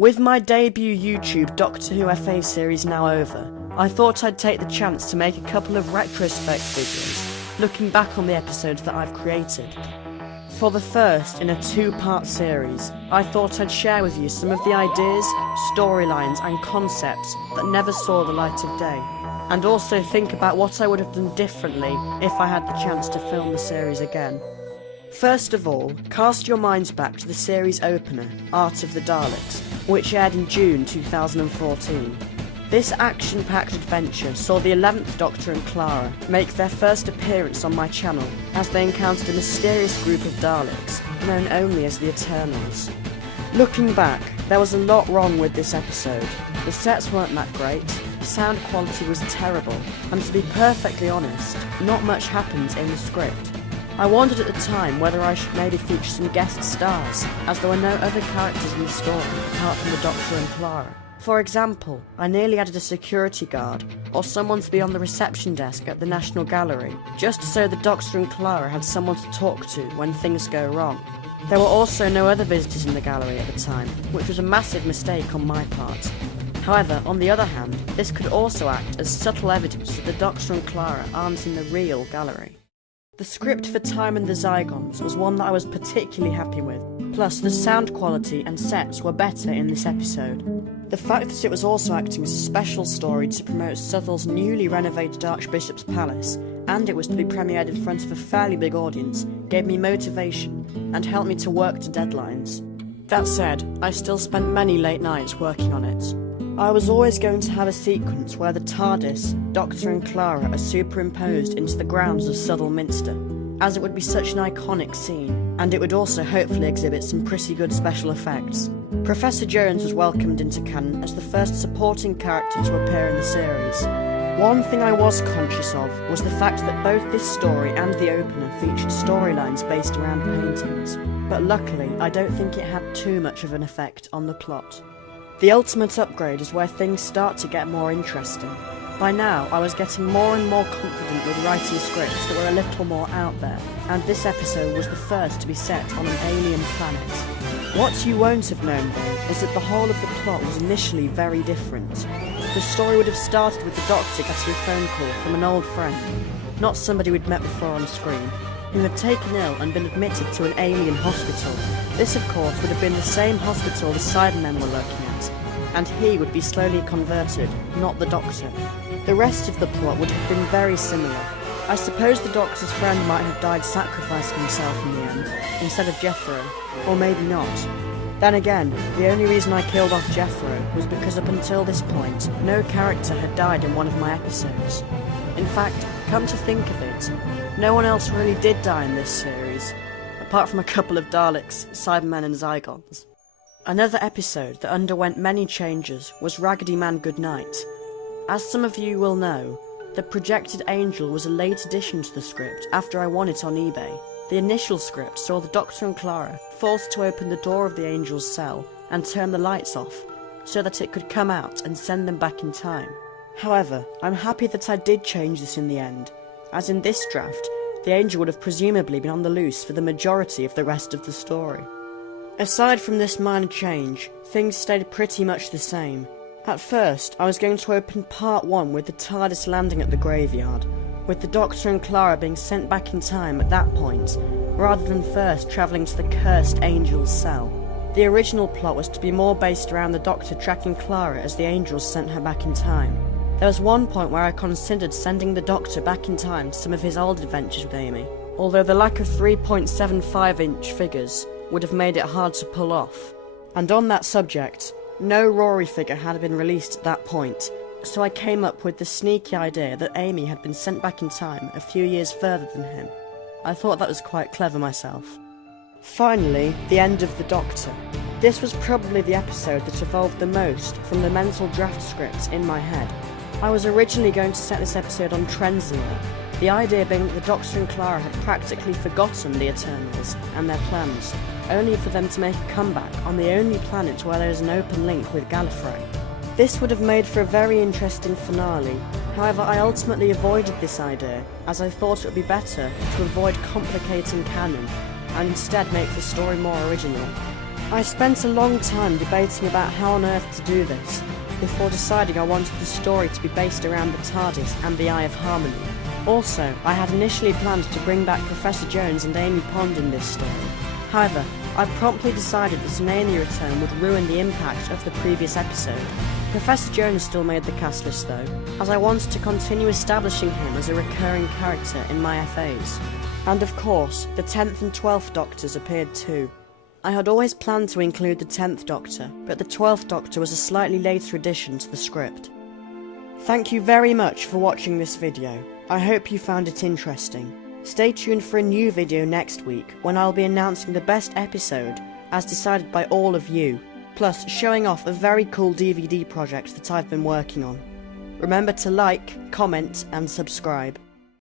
With my debut YouTube Doctor Who FA series now over, I thought I'd take the chance to make a couple of retrospect videos, looking back on the episodes that I've created. For the first in a two-part series, I thought I'd share with you some of the ideas, storylines and concepts that never saw the light of day, and also think about what I would have done differently if I had the chance to film the series again. First of all, cast your minds back to the series opener, Art of the Daleks, which aired in June 2014. This action-packed adventure saw the 11th Doctor and Clara make their first appearance on my channel as they encountered a mysterious group of Daleks, known only as the Eternals. Looking back, there was a lot wrong with this episode. The sets weren't that great, the sound quality was terrible, and to be perfectly honest, not much happens in the script. I wondered at the time whether I should maybe feature some guest stars, as there were no other characters in the story apart from the Doctor and Clara. For example, I nearly added a security guard, or someone to be on the reception desk at the National Gallery, just so the Doctor and Clara had someone to talk to when things go wrong. There were also no other visitors in the gallery at the time, which was a massive mistake on my part. However, on the other hand, this could also act as subtle evidence that the Doctor and Clara aren't in the real gallery. The script for Time and the Zygons was one that I was particularly happy with, plus the sound quality and sets were better in this episode. The fact that it was also acting as a special story to promote Southall's newly renovated Archbishop's Palace, and it was to be premiered in front of a fairly big audience, gave me motivation and helped me to work to deadlines. That said, I still spent many late nights working on it. I was always going to have a sequence where the TARDIS, Doctor and Clara are superimposed into the grounds of Southall Minster, as it would be such an iconic scene, and it would also hopefully exhibit some pretty good special effects. Professor Jones was welcomed into canon as the first supporting character to appear in the series. One thing I was conscious of was the fact that both this story and the opener featured storylines based around paintings, but luckily I don't think it had too much of an effect on the plot. The ultimate upgrade is where things start to get more interesting. By now, I was getting more and more confident with writing scripts that were a little more out there, and this episode was the first to be set on an alien planet. What you won't have known, though, is that the whole of the plot was initially very different. The story would have started with the Doctor getting a phone call from an old friend, not somebody we'd met before on screen, who had taken ill and been admitted to an alien hospital. This, of course, would have been the same hospital the Cybermen were lurking at, and he would be slowly converted, not the Doctor. The rest of the plot would have been very similar. I suppose the Doctor's friend might have died sacrificing himself in the end, instead of Jethro, or maybe not. Then again, the only reason I killed off Jethro was because up until this point, no character had died in one of my episodes. In fact, come to think of it, no one else really did die in this series, apart from a couple of Daleks, Cybermen and Zygons. Another episode that underwent many changes was Raggedy Man Goodnight. As some of you will know, the projected angel was a late addition to the script after I won it on eBay. The initial script saw the Doctor and Clara forced to open the door of the angel's cell and turn the lights off, so that it could come out and send them back in time. However, I'm happy that I did change this in the end, as in this draft, the angel would have presumably been on the loose for the majority of the rest of the story. Aside from this minor change, things stayed pretty much the same. At first, I was going to open part 1 with the TARDIS landing at the graveyard, with the Doctor and Clara being sent back in time at that point, rather than first travelling to the cursed angel's cell. The original plot was to be more based around the Doctor tracking Clara as the angels sent her back in time. There was one point where I considered sending the Doctor back in time to some of his old adventures with Amy, although the lack of 3.75-inch figures would have made it hard to pull off. And on that subject, no Rory figure had been released at that point, so I came up with the sneaky idea that Amy had been sent back in time a few years further than him. I thought that was quite clever myself. Finally, the end of the Doctor. This was probably the episode that evolved the most from the mental draft scripts in my head. I was originally going to set this episode on Trenzalore, the idea being that the Doctor and Clara had practically forgotten the Eternals and their plans, only for them to make a comeback on the only planet where there is an open link with Gallifrey. This would have made for a very interesting finale, however I ultimately avoided this idea, as I thought it would be better to avoid complicating canon, and instead make the story more original. I spent a long time debating about how on earth to do this, before deciding I wanted the story to be based around the TARDIS and the Eye of Harmony. Also, I had initially planned to bring back Professor Jones and Amy Pond in this story. However, I promptly decided that an alien return would ruin the impact of the previous episode. Professor Jones still made the cast list though, as I wanted to continue establishing him as a recurring character in my FAs. And of course, the 10th and 12th Doctors appeared too. I had always planned to include the 10th Doctor, but the 12th Doctor was a slightly later addition to the script. Thank you very much for watching this video. I hope you found it interesting. Stay tuned for a new video next week, when I'll be announcing the best episode, as decided by all of you, plus showing off a very cool DVD project that I've been working on. Remember to like, comment and subscribe.